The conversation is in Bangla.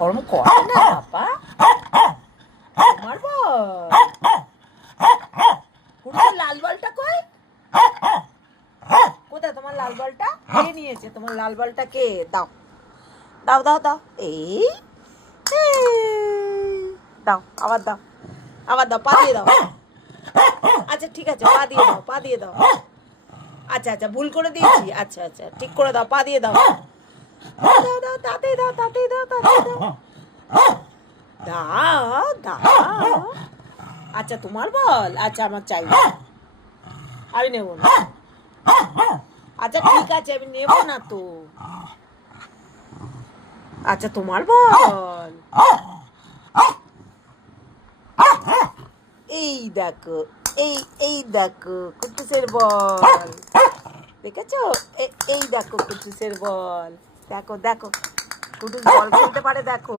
কর্ম করে না বাবা। তোমার বল, কুটুসের লাল বলটা কই? কোথায় তোমার লাল বলটা? কে নিয়েছে তোমার লাল বলটা? কে? দাও দাও দাও দাও। এই দাও, আবার দাও, আবার দাও, পা দিয়ে দাও। আচ্ছা ঠিক আছে, পা দিয়ে দাও, পা দিয়ে দাও। আচ্ছা আচ্ছা, ভুল করে দিয়েছি। আচ্ছা আচ্ছা, ঠিক করে দাও, পা দিয়ে দাও। দাও দাও, তাতেই দাও, তাতেই দাও, তাতেই দাও। দাও দাও। আচ্ছা তোমার বল। আচ্ছা আমার চাই না, আমি নেব না। আচ্ছা ঠিক আছে, আমি নেব না তো। আচ্ছা তোমার বল। এই দেখো, এই দেখো কুটুসের বল, দেখেছো? এই দেখো কুটুসের বল। দেখো দেখো, কুটুস বল খেলতে পারে, দেখো।